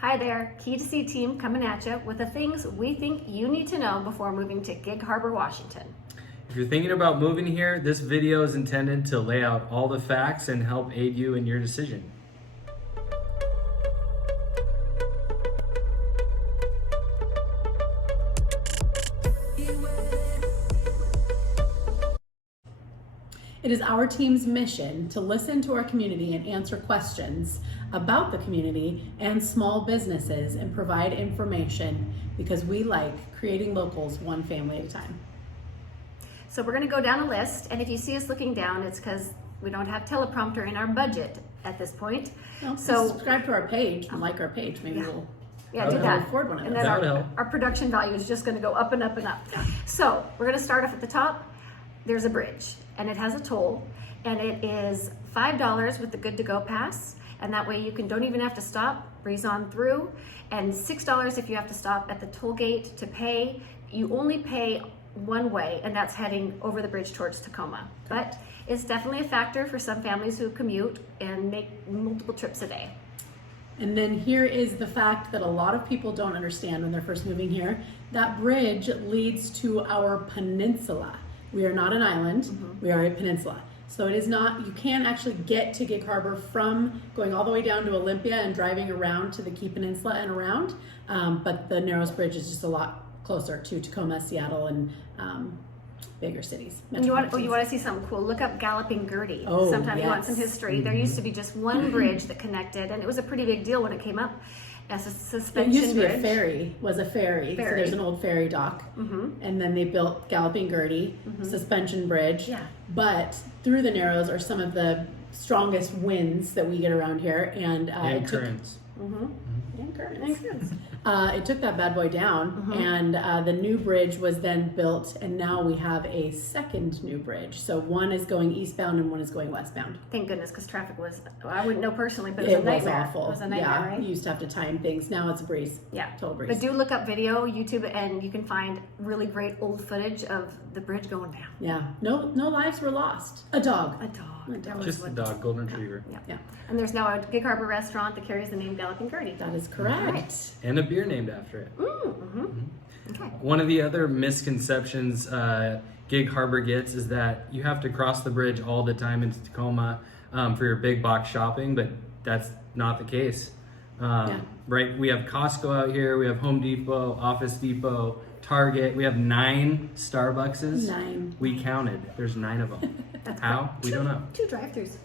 Hi there, Key to See team coming at you with the things we think you need to know before moving to Gig Harbor, Washington. If you're thinking about moving here, this video is intended to lay out all the facts and help aid you in your decision. It is our team's mission to listen to our community and answer questions about the community and small businesses and provide information because we like creating locals one family at a time. So we're going to go down a list, and if you see us looking down, it's because we don't have teleprompter in our budget at this point. Well, So subscribe to our page and like our page. Maybe Yeah. we'll yeah, do we'll that. afford one of And those. then That would help. our production value is just going to go up and up and up. So we're going to start off at the top. There's a bridge, and it has a toll, and it is $5 with the Good to Go pass, and that way you don't even have to stop, breeze on through, and $6 if you have to stop at the toll gate to pay. You only pay one way, and that's heading over the bridge towards Tacoma. But it's definitely a factor for some families who commute and make multiple trips a day. And then here is the fact that a lot of people don't understand when they're first moving here. That bridge leads to our peninsula. We are not an island, we are a peninsula. So it is not, you can actually get to Gig Harbor from going all the way down to Olympia and driving around to the Key Peninsula and around. But the Narrows Bridge is just a lot closer to Tacoma, Seattle, and bigger cities. And you want to see something cool? Look up Galloping Gertie. Oh, Sometime you want some yes. history. There used to be just one bridge that connected, and it was a pretty big deal when it came up as a It suspension used to be bridge. a ferry, So there's an old ferry dock. And then they built Galloping Gertie, suspension bridge. Yeah. But through the Narrows are some of the strongest winds that we get around here. And, And it took, currents. and currents. Makes sense. It took that bad boy down, and the new bridge was then built, and now we have a second new bridge. So one is going eastbound and one is going westbound. Thank goodness, because traffic was, I wouldn't know personally, but it was It a was nightmare. awful. It was a nightmare, Yeah, right? you used to have to time things. Now it's a breeze. Yeah. Total breeze. But do look up video, YouTube, and you can find really great old footage of the bridge going down. Yeah, no lives were lost. A dog. A dog. There was Just a one. dog, golden retriever. Yeah. Yeah. And there's now a Gig Harbor restaurant that carries the name Galloping Gertie. That is correct. And a beer named after it. Okay. One of the other misconceptions Gig Harbor gets is that you have to cross the bridge all the time into Tacoma for your big box shopping, but that's not the case. Right? We have Costco out here, we have Home Depot, Office Depot, Target. We have 9 Starbuckses. 9. We counted. There's 9 of them. How? We don't know. 2 drive-thrus.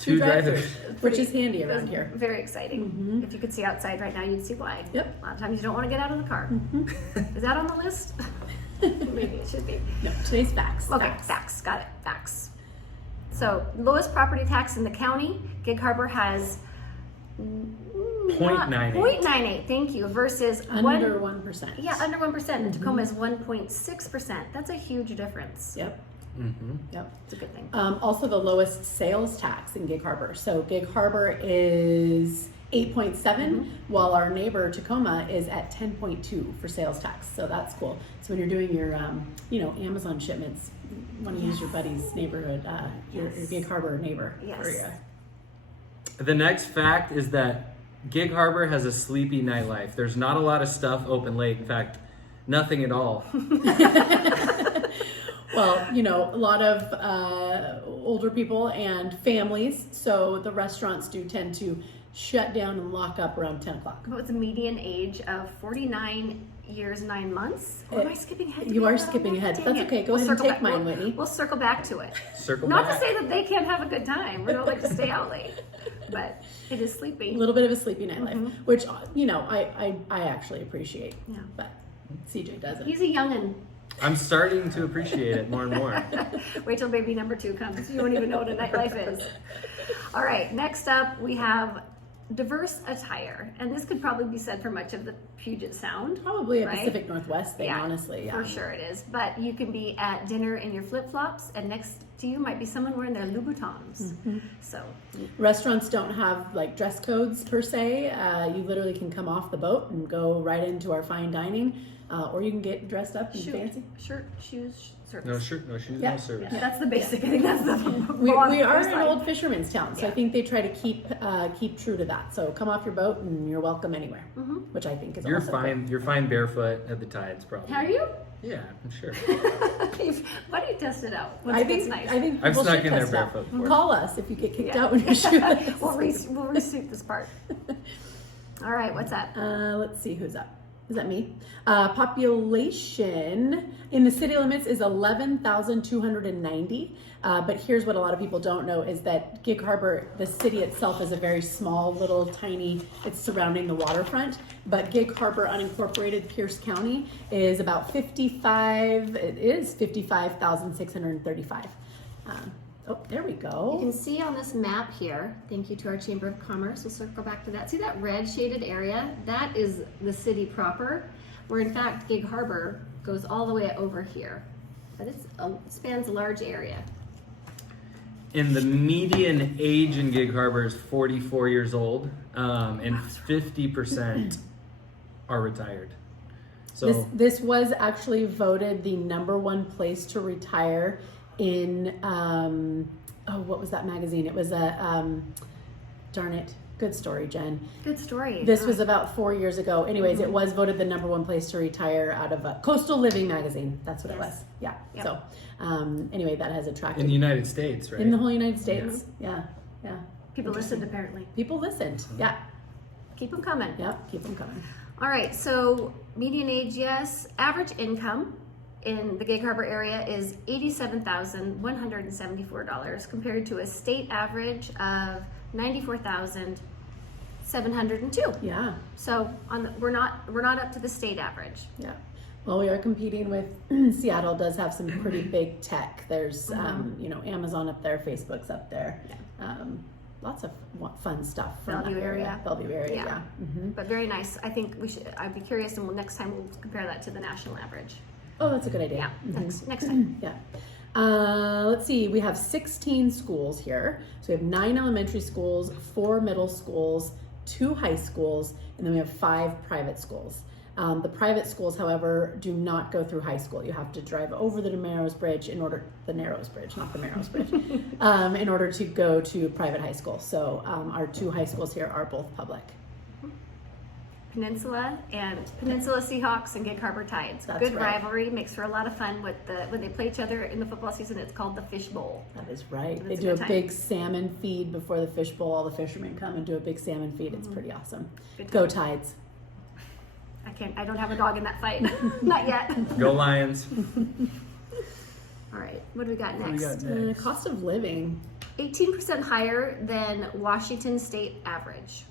2 drive-thrus. Which is handy around here. Very exciting. If you could see outside right now, you'd see why. Yep. A lot of times you don't want to get out of the car. Is that on the list? Maybe it should be. No, today's facts. Okay, facts. Got it. Facts. So, lowest property tax in the county. Gig Harbor has 0.98. 0.98. Thank you. Versus Under 1%. Yeah, under 1%. And Tacoma is 1.6%. That's a huge difference. Yep. Yep. It's a good thing. Also the lowest sales tax in Gig Harbor. So Gig Harbor is 8.7, while our neighbor Tacoma is at 10.2 for sales tax. So that's cool. So when you're doing your, Amazon shipments, you want to use your buddy's neighborhood, your Gig Harbor neighbor. Yes. For your, The next fact is that Gig Harbor has a sleepy nightlife. There's not a lot of stuff open late. In fact, nothing at all. well, a lot of older people and families. So the restaurants do tend to shut down and lock up around 10 o'clock. With a median age of 49 years, 9 months. Or am I skipping ahead? You are skipping ahead. Dang That's it. okay. Go We'll ahead and circle take back. mine, Whitney. We'll circle back to it. Circle Not back. to say that they can't have a good time. We don't like to stay out late, but it is sleepy. A little bit of a sleepy nightlife, which I actually appreciate. Yeah. But CJ doesn't. He's a youngin'. I'm starting to appreciate it more and more. Wait till baby number 2 comes. You won't even know what a nightlife is. All right, next up we have diverse attire. And this could probably be said for much of the Puget Sound. Probably a right? Pacific Northwest thing, Yeah, honestly. Yeah. For sure it is. But you can be at dinner in your flip-flops and next to you might be someone wearing their Louboutins. So Restaurants don't have like dress codes per se. You literally can come off the boat and go right into our fine dining, or you can get dressed up and fancy. shirt, shoes, service. No shirt, no shoes, Yeah. no service. Yeah, that's the basic. I think that's the We bond are side. an old fisherman's town, so I Yeah. think they try to keep true to that. So come off your boat and you're welcome anywhere, which I think is You're also fine. You're fine barefoot at the tides, probably. How are you? Yeah, I'm sure. Why don't you test it out? Once I it gets think nice. I think I've people snuck should in there test out. barefoot before. Call us if you get kicked Yeah. out when you're shooting. we'll resuit this part. All right, what's that? Let's see who's up. Is that me? Population in the city limits is 11,290. But here's what a lot of people don't know is that Gig Harbor, the city itself, is a very small, little, tiny. It's surrounding the waterfront. But Gig Harbor, unincorporated Pierce County, is about 55. It is 55,635. Oh, there we You go. can see on this map here, thank you to our Chamber of Commerce, we'll circle back to that. See that red shaded area? That is the city proper, where in fact Gig Harbor goes all the way over here. But it spans a large area. And the median age in Gig Harbor is 44 years old, and 50% are retired. So This was actually voted the #1 place to retire in what was that magazine? It was darn it, good story, Jen. Good story. This was about 4 years ago. Anyways, it was voted the #1 place to retire out of Coastal Living magazine. That's what it was. Yeah. Yep. So anyway, that has attracted in the United States, right? in the whole United States. Yeah. People listened apparently. People listened. Yeah. Keep them coming. Yep. Keep them coming. All right, so median age, yes. Average income in the Gig Harbor area is $87,174 compared to a state average of $94,702. Yeah. So we're not up to the state average. Yeah. Well, we are competing with Seattle. Does have some pretty big tech. There's Amazon up there, Facebook's up there. Lots of fun stuff from Bellevue that area. Bellevue area. Yeah. Yeah. Mm-hmm. But very nice. I think I'd be curious, and next time we'll compare that to the national average. Oh, that's a good idea. Yeah, Mhm. next time. Yeah. Let's see. We have 16 schools here. So we have 9 elementary schools, 4 middle schools, 2 high schools, and then we have 5 private schools. The private schools, however, do not go through high school. You have to drive over the Narrows Bridge in order the Narrows Bridge, not the Narrows Bridge, in order to go to private high school. So our 2 high schools here are both public. Peninsula Seahawks and Gig Harbor Tides. That's Good right. rivalry, makes for a lot of fun when they play each other in the football season. It's called the Fish Bowl. That is right. They That's a do a good time. big salmon feed before the fish bowl. All the fishermen come and do a big salmon feed. It's pretty awesome. Good Go time. Tides. I don't have a dog in that fight. Not yet. Go Lions. All right, what do we got What do we next? got next? Cost of living. 18% higher than Washington state average,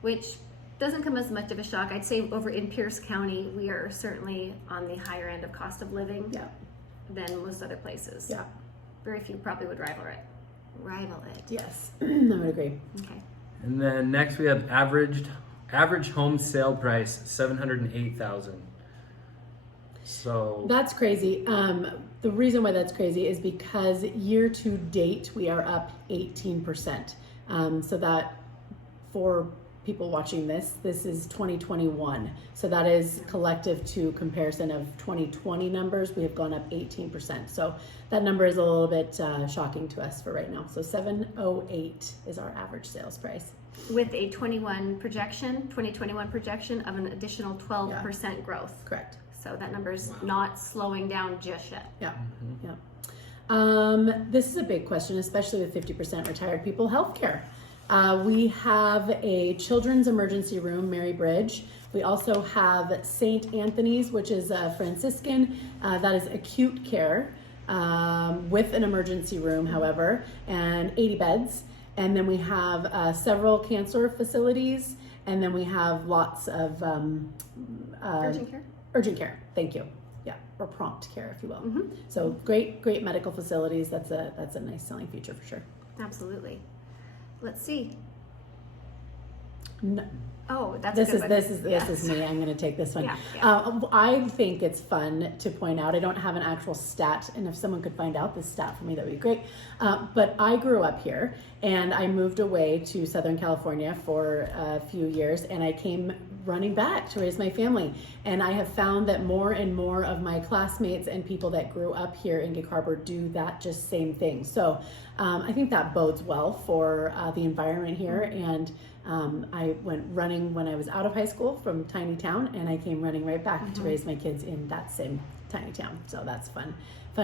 which doesn't come as much of a shock. I'd say over in Pierce County, we are certainly on the higher end of cost of living Yeah. than most other places. Yeah. Very few probably would rival it. Yes. I would agree. Okay. And then next we have average home sale price $708,000. So That's crazy. The reason why that's crazy is because year to date we are up 18%. So that for people watching this is 2021. So that is collective to comparison of 2020 numbers. We have gone up 18%. So that number is a little bit shocking to us for right now. So 708 is our average sales price. With a 2021 projection of an additional 12% growth. Correct. So that number's not slowing down just yet. Yeah. Yeah. This is a big question, especially with 50% retired people. Healthcare. We have a children's emergency room, Mary Bridge. We also have St. Anthony's, which is Franciscan. That is acute care with an emergency room, however, and 80 beds. And then we have several cancer facilities, and then we have lots of Urgent care? urgent care. Thank you. Yeah, or prompt care, if you will. So great medical facilities. That's a nice selling feature for sure. Absolutely. Let's see. Oh, that's This a good is one. this is me. I'm going to take this one. Yeah, I think it's fun to point out. I don't have an actual stat, and if someone could find out this stat for me, that would be great. But I grew up here, and I moved away to Southern California for a few years, and I came running back to raise my family. And I have found that more and more of my classmates and people that grew up here in Gig Harbor do that just same thing. So I think that bodes well for the environment here. And I went running when I was out of high school from tiny town, and I came running right back to raise my kids in that same tiny town. So that's fun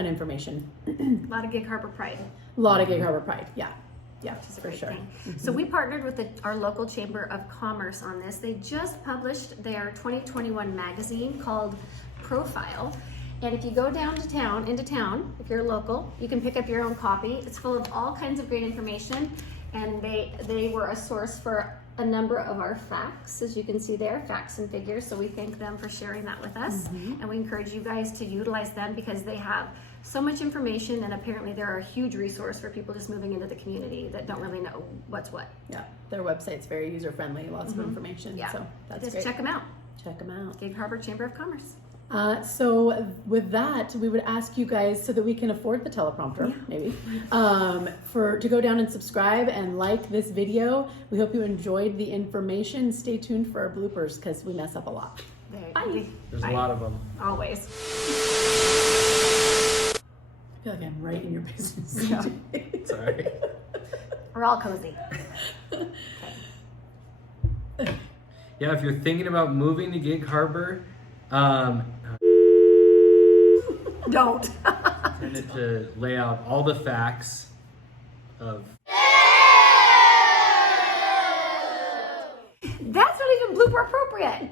information. A lot of Gig Harbor pride. A lot of Gig Harbor pride. Yeah, Which is a for great sure. thing. So we partnered with our local Chamber of Commerce on this. They just published their 2021 magazine called Profile. And if you go into town, if you're local, you can pick up your own copy. It's full of all kinds of great information. And they were a source for a number of our facts, as you can see there, facts and figures. So we thank them for sharing that with us. And we encourage you guys to utilize them because they have so much information, and apparently they're a huge resource for people just moving into the community that don't really know what's what. Yeah, their website's very user friendly, lots of information. Yeah. So that's Just great. check them out. Check them out. Gig Harbor Chamber of Commerce. So with that, we would ask you guys, so that we can afford the teleprompter, maybe, to go down and subscribe and like this video. We hope you enjoyed the information. Stay tuned for our bloopers because we mess up a lot. Bye. There's a lot of them. Always. I feel like I'm right in your business. Yeah. Sorry. We're all cozy. Yeah, if you're thinking about moving to Gig Harbor, Don't. intended to lay out all the facts of. That's not even blooper appropriate.